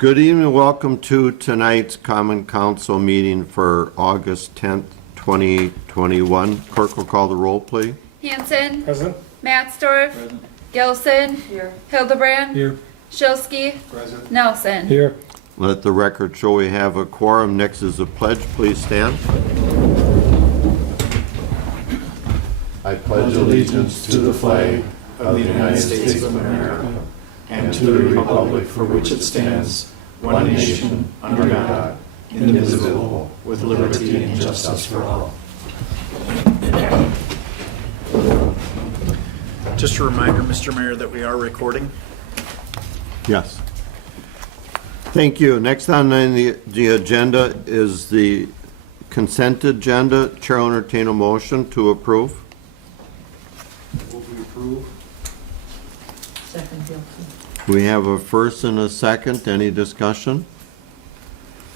Good evening, welcome to tonight's Common Council meeting for August 10th, 2021. Clerk will call the roll, please. Hanson. Present. Mattsdorf. Present. Gilson. Here. Hildebrand. Here. Shilsky. Present. Nelson. Here. Let the record show we have a quorum. Next is the pledge. Please stand. I pledge allegiance to the flag of the United States of America and to the republic for which it stands, one nation, under God, indivisible, with liberty and justice for all. Just a reminder, Mr. Mayor, that we are recording. Yes. Thank you. Next on the agenda is the consent agenda. Chair will entertain a motion to approve. Will we approve? Second, Gilson. We have a first and a second. Any discussion?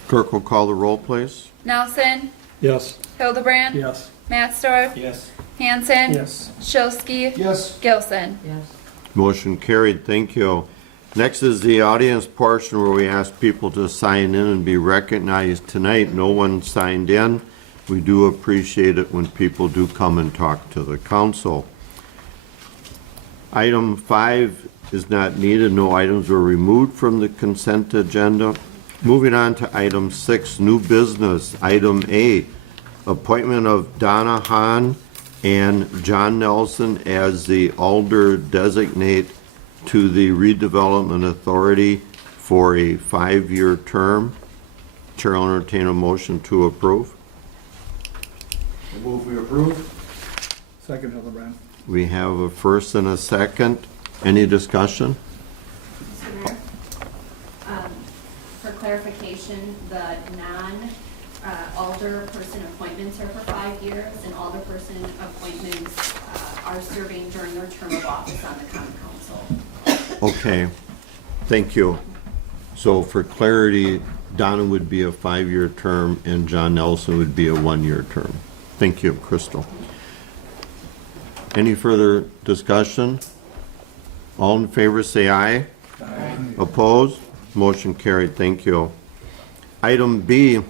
Clerk will call the roll, please. Nelson. Yes. Hildebrand. Yes. Mattsdorf. Yes. Hanson. Yes. Shilsky. Yes. Gilson. Yes. Motion carried. Thank you. Next is the audience portion where we ask people to sign in and be recognized. Tonight, no one signed in. We do appreciate it when people do come and talk to the council. Item 5 is not needed. No items were removed from the consent agenda. Moving on to item 6, new business. Item A, appointment of Donna Hahn and John Nelson as the Alder designate to the Redevelopment Authority for a 5-year term. Chair will entertain a motion to approve. I move we approve. Second, Hildebrand. We have a first and a second. Any discussion? Mr. Mayor, for clarification, the non-alder person appointments are for 5 years, and alder person appointments are serving during their term of office on the common council. Okay, thank you. So for clarity, Donna would be a 5-year term and John Nelson would be a 1-year term. Thank you, Crystal. Any further discussion? All in favor say aye. Aye. Opposed? Motion carried. Thank you. Item B,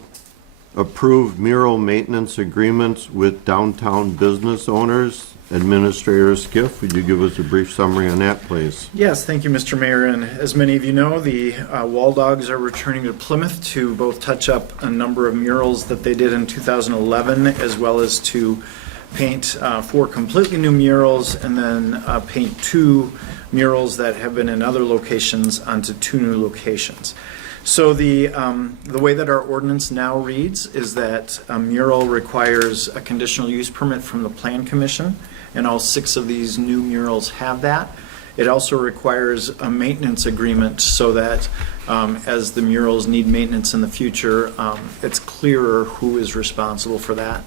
approved mural maintenance agreements with downtown business owners. Administrator Skiff, would you give us a brief summary on that, please? Yes, thank you, Mr. Mayor. And as many of you know, the Wall Dogs are returning to Plymouth to both touch up a number of murals that they did in 2011, as well as to paint 4 completely new murals and then paint 2 murals that have been in other locations onto 2 new locations. So the way that our ordinance now reads is that a mural requires a conditional use permit from the Plan Commission, and all 6 of these new murals have that. It also requires a maintenance agreement so that as the murals need maintenance in the future, it's clearer who is responsible for that.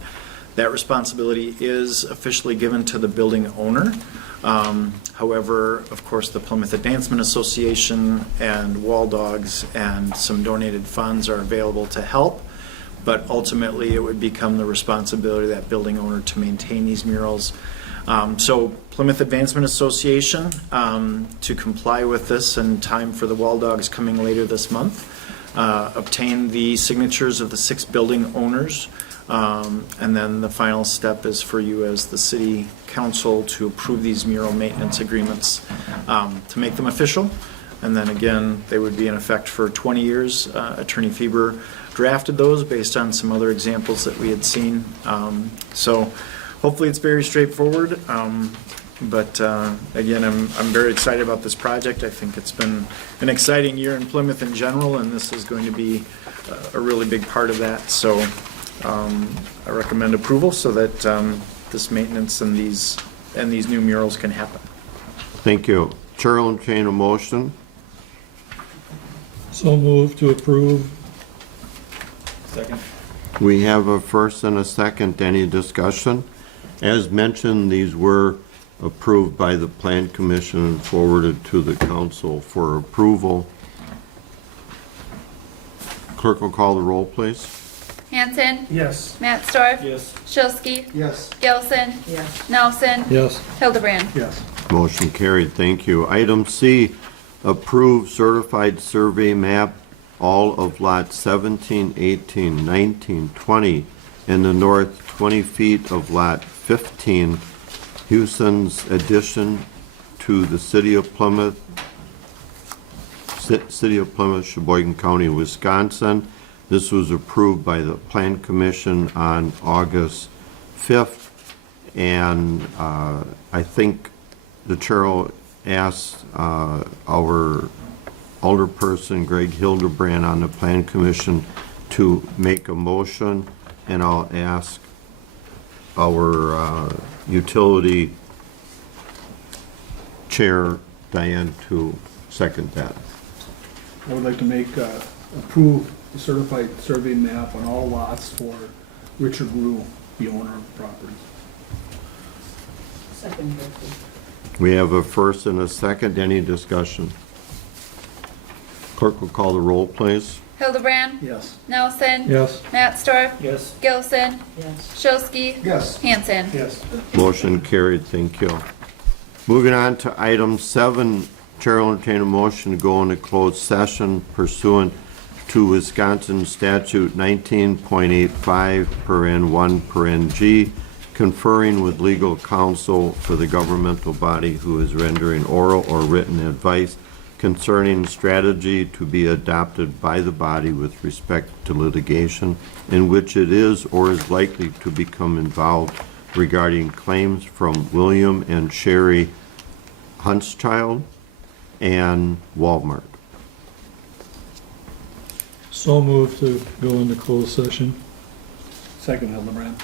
That responsibility is officially given to the building owner. However, of course, the Plymouth Advancement Association and Wall Dogs and some donated funds are available to help, but ultimately it would become the responsibility of that building owner to maintain these murals. So Plymouth Advancement Association, to comply with this in time for the Wall Dogs coming later this month, obtained the signatures of the 6 building owners. And then the final step is for you as the city council to approve these mural maintenance agreements to make them official. And then again, they would be in effect for 20 years. Attorney Fieber drafted those based on some other examples that we had seen. So hopefully it's very straightforward. But again, I'm very excited about this project. I think it's been an exciting year in Plymouth in general, and this is going to be a really big part of that. So I recommend approval so that this maintenance and these new murals can happen. Thank you. Chair will entertain a motion. So move to approve. Second. We have a first and a second. Any discussion? As mentioned, these were approved by the Plan Commission and forwarded to the council for approval. Clerk will call the roll, please. Hanson. Yes. Mattsdorf. Yes. Shilsky. Yes. Gilson. Yes. Nelson. Yes. Hildebrand. Yes. Motion carried. Thank you. Item C, approve certified survey map all of lot 17, 18, 19, 20, and the north 20 feet of lot 15, Houston's addition to the City of Plymouth, Sheboygan County, Wisconsin. This was approved by the Plan Commission on August 5th, and I think the chair will ask our alderperson, Greg Hildebrand, on the Plan Commission to make a motion, and I'll ask our utility chair, Diane, to second that. I would like to make, approve the certified survey map on all lots for Richard Rue, the owner of the property. Second, Gilford. We have a first and a second. Any discussion? Clerk will call the roll, please. Hildebrand, Yes. Nelson. Yes. Mattsdorf, Yes. Gilson, Yes. Shilsky, Yes. Hanson. Yes. Motion carried. Thank you. Moving on to item 7, Chair will entertain a motion to go into closed session pursuant to Wisconsin Statute 19.85 per N1 per NG, conferring with legal counsel for the governmental body who is rendering oral or written advice concerning strategy to be adopted by the body with respect to litigation in which it is or is likely to become involved regarding claims from William and Sherry Huntschild and Walmart. So moved to go into closed session. Second, Hildebrand.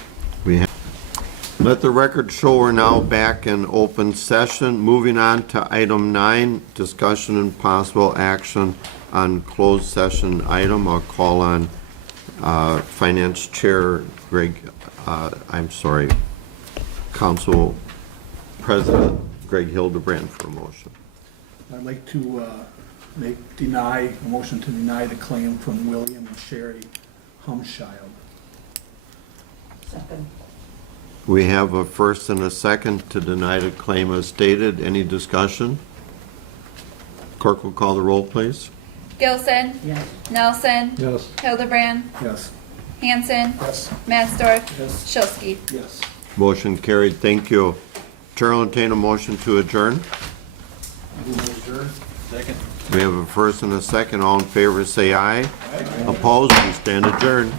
Let the record show we're now back in open session. Moving on to item 9, discussion and possible action on closed session item. I'll call on Finance Chair Council President Greg Hildebrand for a motion. I'd like to deny, a motion to deny the claim from William and Sherry Humschild. Second. We have a first and a second to deny the claim as stated. Any discussion? Clerk will call the roll, please. Gilson, Yes. Nelson, Yes. Hildebrand, Yes. Hanson, Yes. Mattsdorf, Yes. Shilsky. Yes. Motion carried. Thank you. Chair will entertain a motion to adjourn. Second. We have a first and a second. All in favor, say aye. Opposed, we stand adjourned.